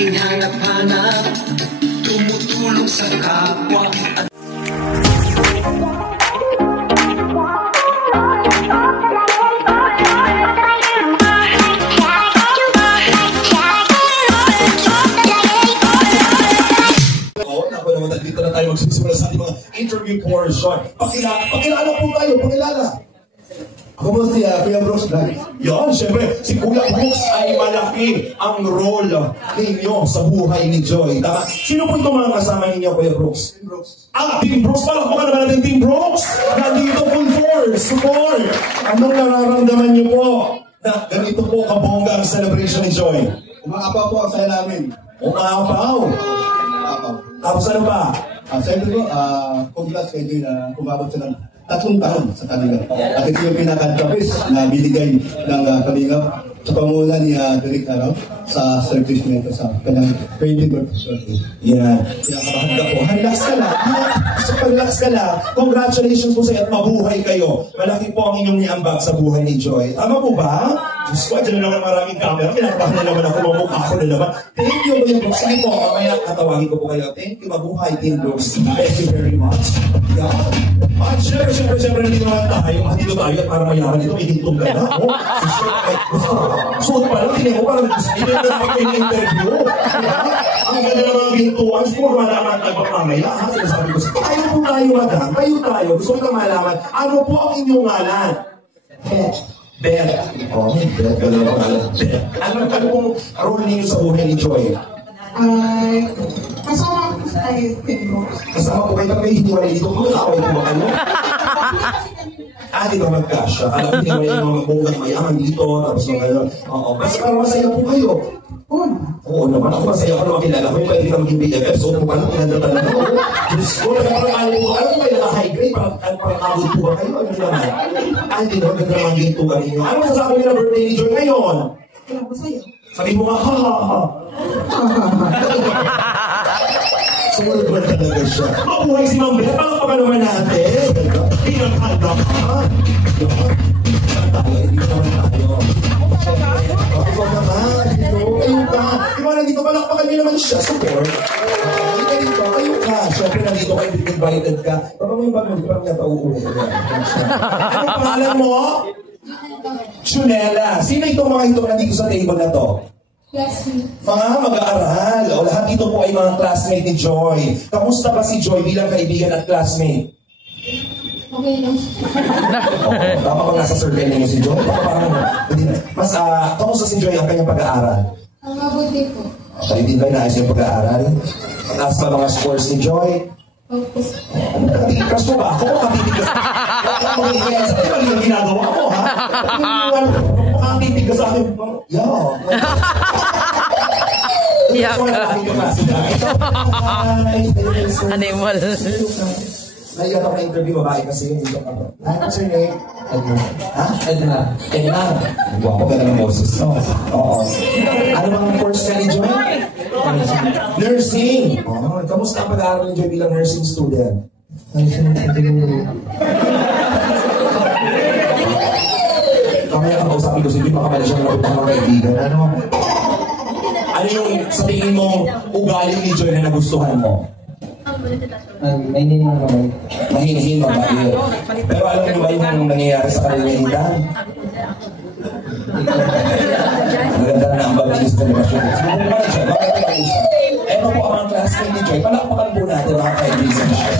aking hanap-hanap, tumutulong sa kapwa at dito na tayo magsisimula sa ating mga interview portion. Pakilala po tayo, pakilala. Ako po si Kuya Brooks Vlog. Yan, syempre, si Kuya Brooks ay malaki ang role ninyo sa buhay ni Joy. Tama? Sino po itong mga kasama ninyo, Kuya Brooks? Team Brooks. Team Brooks. Palakpakan naman natin, Team Brooks. Nandito full force, support. Anong nararamdaman niyo po na ganito po kabongga ang celebration ni Joy? Umaapaw po ang saya namin. Umaapaw. Tapos ano ba? Siyempre po, congrats kay Joy na kumabot siya ng 3 taon sa Kalingap. At ito yung pinaka-tapis na binigay ng Kalingap sa panguna ni Derek Araw sa celebration nito sa kanyang 20th birthday. Yan. Kinakabahan ka po. Relax ka lang. Relax ka lang. Congratulations po sa iyo at mabuhay kayo. Malaki po ang inyong niambag sa buhay ni Joy. Tama po ba? Diyos ko, dyan na naman maraming camera. Kinakabahan na naman ako. Mamukha ko na naman. Thank you, Kuya Brooks. Sige po, mamaya katawagin ko po kayo. Thank you, mabuhay, Team Brooks. Thank you very much. Yan. At syempre, nandito naman tayo. Dito tayo at para mayaman ito. Ihintong ka na. Suot pa lang, tingin ko parang ito na pag-interview. Ang ganda ng mga gintuan, siguro malaman tayo mamaya. Sinasabi ko, tayo po tayo, madam. Tayo. Gusto ko na malaman. Ano po ang inyong ngalan? Beth. Oh, Beth. Gano'n ang ngalan. Beth. Ano pong role ninyo sa buhay ni Joy? Kasama ko sa Team Brooks. Kasama po kayo, pag may hindi wala dito, kumakaway po ba kayo? Di ba magkasya? Alam mo, hindi wala yung mga bonggang mayaman dito, tapos mga gano'n. Oo, basta parang masaya po kayo. Oo naman, ako masaya ko na makilala ko, yung pwede ka maging BFF, so kung paano kinanda talaga ko. Diyos ko, parang alam mo, alam mo kayo naka-high grade, parang kabod po ba kayo? Ano naman? Hindi naman ganda naman gintugan ninyo. Ano masasabi niyo na birthday ni Joy ngayon? Kaya masaya. Sabi mo nga, ha. Sumunod ba talaga siya? Mabuhay si Ma'am Beth, palakpakan naman natin. Pinakanda ka. Hindi naman tayo. Ikaw naman, dito. Ayun ka. Diba nandito, palakpakan niyo naman siya. Support. Ayun ka. Siyempre nandito ka, invited ka. Baka mo yung bago, di ba niya pauuwi? Anong pangalan mo? Chunela. Sino itong mga ito nandito sa table na to? Classmate. Mga mag-aaral. O lahat dito po ay mga classmate ni Joy. Kamusta ba si Joy bilang kaibigan at classmate? Okay lang. Tama ba nasa survey ninyo si Joy? Mas, kamusta si Joy ang kanyang pag-aaral? Ang mabuti po. Siya hindi ba naayos yung pag-aaral? Mataas pa mga scores ni Joy? Focus. Crush mo ba? Ako makatitigas. Sa iyo yung ginagawa ko, ha? Makatitigas sa akin. Iyak ka. Animal. Naiyak ako na interview, babae kasi yun. What's your name? Edna. Edna. Guwapo ka naman Moses. Oo. Ano bang course ka ni Joy? Nursing. Kamusta ang pag-aaral ni Joy bilang nursing student? Kamaya ka kausapin ko si Joy, makamala siya ng mga kaibigan. Ano yung sa tingin mo ugali ni Joy na nagustuhan mo? Mainin mo naman. Mahinahin, mabait. Pero alam mo ba yung nangyayari sa kanilang edad? Maganda na ang babilis na relasyon. Siguro ba siya? Bakit kayo siya? Eto po ang mga classmate ni Joy. Palakpakan po natin mga kaibigan siya.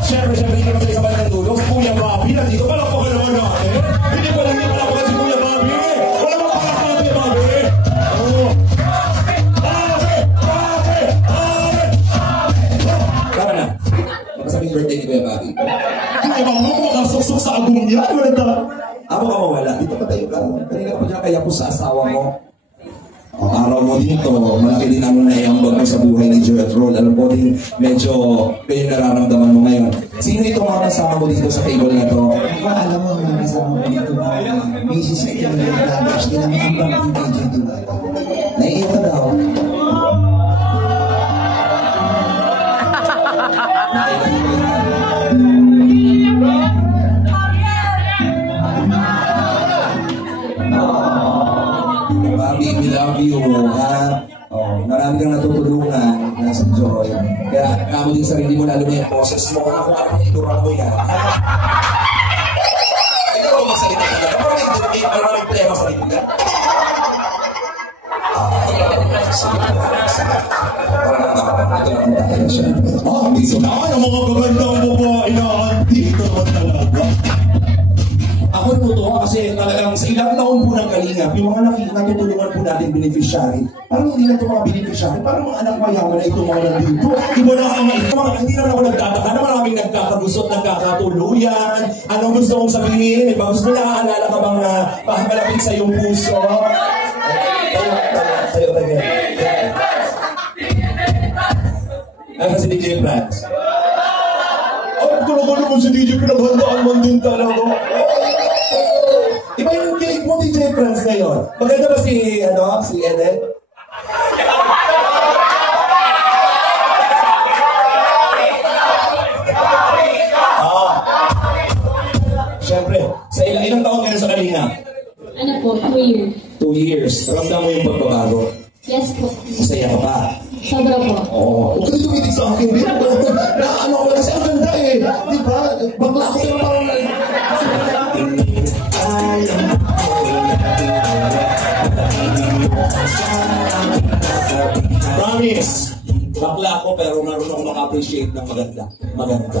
Siyempre, hindi naman sa bandang dulo. Si Kuya Bobby, nandito palakpakan naman natin. Hindi pa lang yung palakpakan si Kuya Bobby. Wala mo palakpakan si Bobby. Tama na. Magkasabing birthday ni Kuya Bobby. Hindi ba mo makasuksok sa agong niya? Ako ka mawala. Dito pa tayo ka. Kanina pa niya kaya po sa asawa mo. Ang araw mo dito, malaki din ang naiambag mo sa buhay ni Joy at Roll. Alam ko din, medyo kayo nararamdaman mo ngayon. Sino ito mga kasama mo dito sa table na to? Alam mo, mga kasama mo dito na busy sa iyo ng datos. Hindi naman ang pang-engage dito na ito. Naiiyak ka daw. Bobby, we love you, ha? marami kang natutulungan na sa Joy. Kaya kamo din sarili mo, lalo na yung boses mo. Kung ano yung iturang mo yan. Ikaw ba magsalita ka? Maraming plema sa lipunan. Dito na ang mga gagandang babae na dito naman talaga. Ako natutuwa kasi talagang sa ilang taon po ng Kalingap, yung mga natutulungan po natin beneficiary, parang hindi na ito mga beneficiary, parang mga anak mayaman na itong mga nandito. Iba na ang mga, hindi naman ako nagtataka na maraming nagkakagusot, nagkakatuluyan. Anong gusto mong sabihin? Iba gusto mo nakaalala ka bang pahamalapit sa iyong puso? Tayo. Ano si DJ Franz? Oh, talaga naman si DJ pinaghandaan man din talaga. Iba yung kilig mo, DJ Franz, ngayon. Maganda ba si Eden? Siyempre, sa ilang taon kayo sa kanina? Ano po, 2 years. 2 years. Ramdam mo yung pagbabago? Yes po. Masaya ka ba? Sobra po. Oo. Huwag ka tumitig sa akin. Ano ko lang kasi ang ganda eh. Di ba? Bakla ako pero parang... Promise. Bakla ako pero marunong ako maka-appreciate ng maganda. Maganda ka.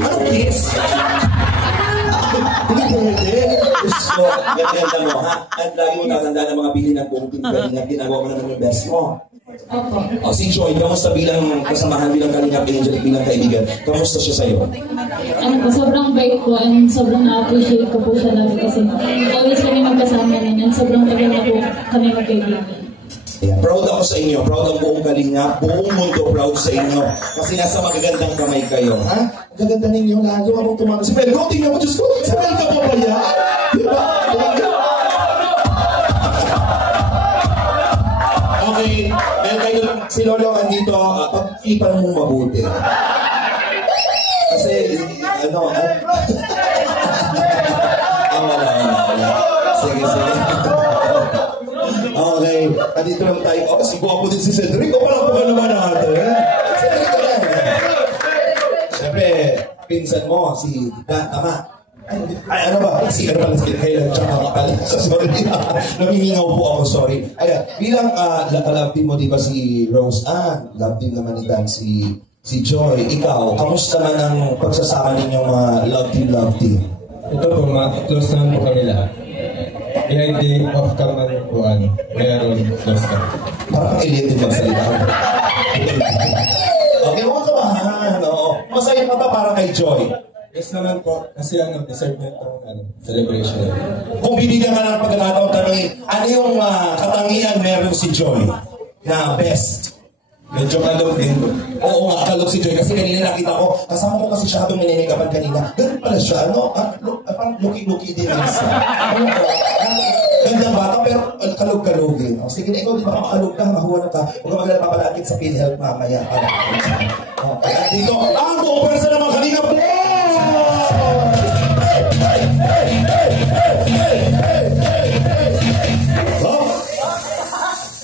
Ano kiss? Hindi ko hindi. Gusto, ganda mo ha? At lagi mo tatandaan ang mga bili ng buong Kalingap, ginagawa mo naman yung best mo. Opo. O si Joy, kamusta bilang kasamahan, bilang Kalingap Angel, bilang kaibigan? Kamusta siya sa'yo? Ano po, sobrang bait po and sobrang na-appreciate ko po siya lagi kasi always kami magkasama naman and sobrang tagal na po kami magkaibigan. Yeah, proud ako sa inyo, proud ang buong Kalingap, buong mundo proud sa inyo. Kasi nasa magagandang kamay kayo. Ha? Gaganda ninyo, lalo akong tumama. Si Belgo, tingnan mo, Diyos ko, si Belgo po ba yan? Diba? Okay, dahil kayo, si Lolo andito, pag-ipan mong mabuti. Kasi, wala. Sige. Okay, andito lang tayo. Si Guapo din si Cedric. Parang po naman natin. Cedric ka yan. Siyempre, pinsan mo, si Tita, tama. Ay, ano ba? Si kailan tsaka pala. Sorry. Namingaw po ako, sorry. Ayan, bilang love team mo, di ba si Rose Ann? Love team naman ni Dan si Joy. Ikaw, kamusta man ang pagsasama ninyong mga love team? Ito po, close naman po kami lahat. Behind the off-cam man po, mayroon close cam. Parang alien din magsalita. Okay, huwag ka ba? Masaya pa ba para kay Joy? Yes naman po, kasi deserve na itong celebration. Kung bibigyan ka ng pagkakataon tanongin, ano yung katangian meron si Joy na best? Medyo kalog din po. Oo nga, kalog si Joy. Kasi kanina nakita ko, kasama ko kasi siya habang minimikapan kanina. Ganun pala siya, parang luki-luki din minsan. Gandang bata, pero kalog-kalogin. Sige na, ikaw di ba makalog ka, mahuwa na ka. Huwag ka maglalapapalakit papalakit sa PhilHealth mamaya. Okay, at dito, ang buong pwersa ng mga Kalingap!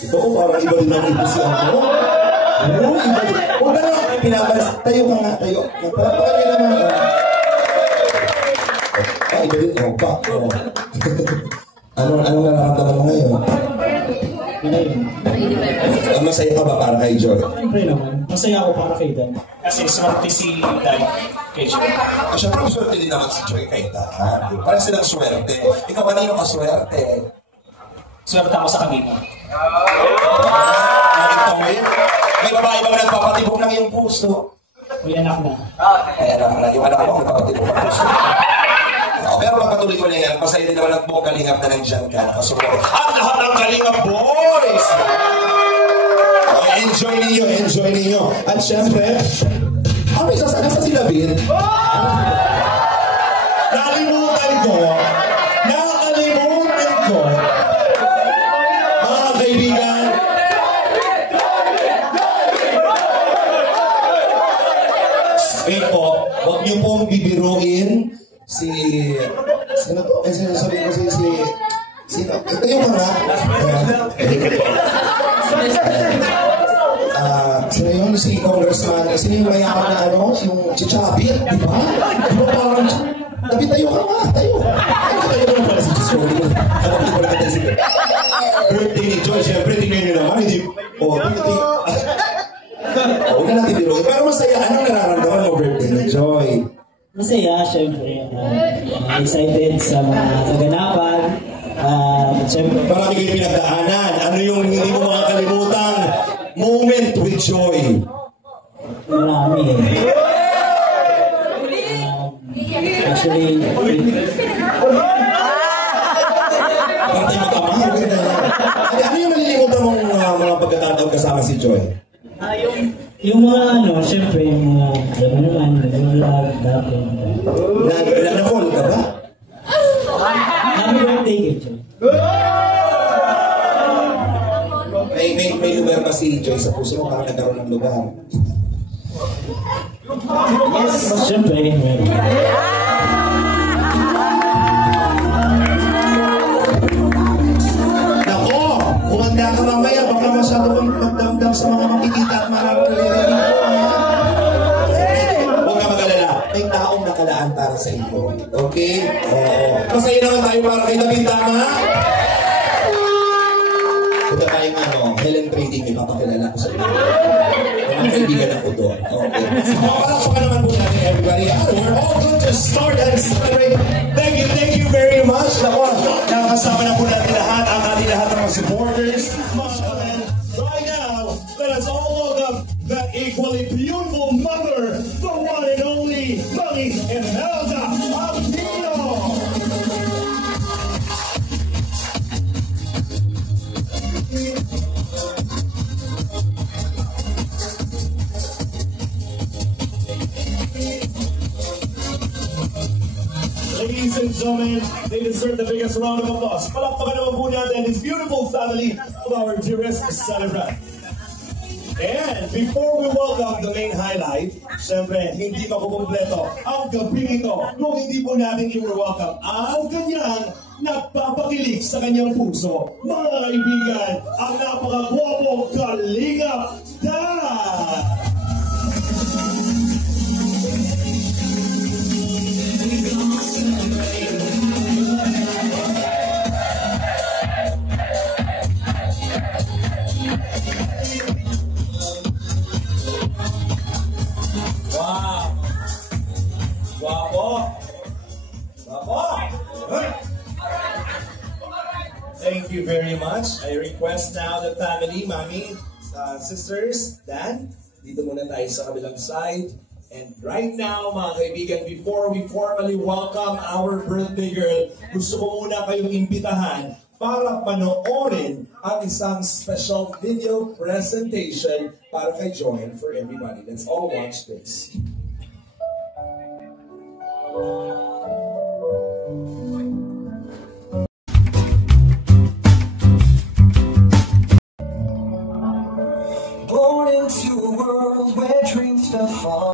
Ito ko, parang iba din ang ipusiyan ko. Huwag na lang, pinabalas. Tayo ka nga, tayo. Parapakan nila naman. Iba din, pa. Anong nararamdaman mo ngayon? Masaya ka ba para kay Joy? Siyempre naman. Masaya ako para kay Dan. Kasi swerte si Dan kay Joy. Siyempre, swerte din naman si Joy kay Dan. Parang silang swerte. Ikaw, kanino ka swerte? Swerte ako sa kanina. Nakitawin? May babae bang nagpapatibok ng iyong puso? May anak na. Ay, anak na. Yung anak mo nagpapatibok ng puso. Pero pagpatuloy ko na yan, masaya din naman ang buong Kalingap na nandiyan ka. Nakasupport. At lahat ng Kalingap boys! Okay, enjoy ninyo. At syempre, may nasa sila, Bin? Nakalimutan ko. Mga kaibigan, wait po, huwag niyo pong bibiruin sino to? Sabi ko sino? Ito yung mga Sino yun? Si Congressman, sino yung mayaman na ano? Yung si Chabit, di ba? Di ba parang, David, tayo ka nga, tayo. Tayo ka pala si Chisco. Birthday ni Joy, syempre, tingnan nyo naman, hindi, birthday. Huwag na natin dinogin. Pero masaya, anong nararamdaman mo birthday ni Joy? Masaya, syempre. Excited sa mga kaganapan. Syempre, Marami kayo pinagdaanan. Ano yung hindi mo makakalimutan moment with Joy? marami. Actually, Pantay magkamahal. Ano yung nalilimutan mong mga pagkakataon kasama si Joy? yung mga syempre, yung mga, alam mo naman, yung vlog, dati. Na-fall ka ba? Happy birthday, Kitchen. May lugar ba si Joy sa puso mo para nagkaroon ng lugar? Yes, syempre, meron. Nako, kumanda ka mamaya, baka masyado kang magdamdam sa mga makikita at mararalinig mo. Huwag ka mag-alala, may taong nakalaan para sa iyo. Okay? Oo. Masaya naman tayo para kay David, tama? Punta tayong Helen Trading, may papakilala ko sa iyo. Mga kaibigan ako doon. Okay. Palakpakan naman po natin, everybody. We're all good to start and celebrate. Thank you very much. Nako, nakasama na po natin lahat, ang ating lahat ng mga supporters. And right now, let us all welcome that equally beautiful mother, the one and only Mami Imelda Aquino. Ladies and gentlemen, they deserve the biggest round of applause. Palakpakan naman po natin this beautiful family of our dearest celebrant. And before we welcome the main highlight, syempre, hindi makukumpleto ang gabing ito kung hindi po natin i-welcome ang kanyang nagpapakilig sa kanyang puso. Mga kaibigan, ang napakagwapong Kalingap Dan! Wow! Guapo! Guapo! Thank you very much. I request now the family, Mami, sisters, Dan, dito muna tayo sa kabilang side. And right now, mga kaibigan, before we formally welcome our birthday girl, gusto ko muna kayong imbitahan para panoorin ang isang special video presentation para kay Joy and for everybody. Let's all watch this. Born into a world where dreams fell far.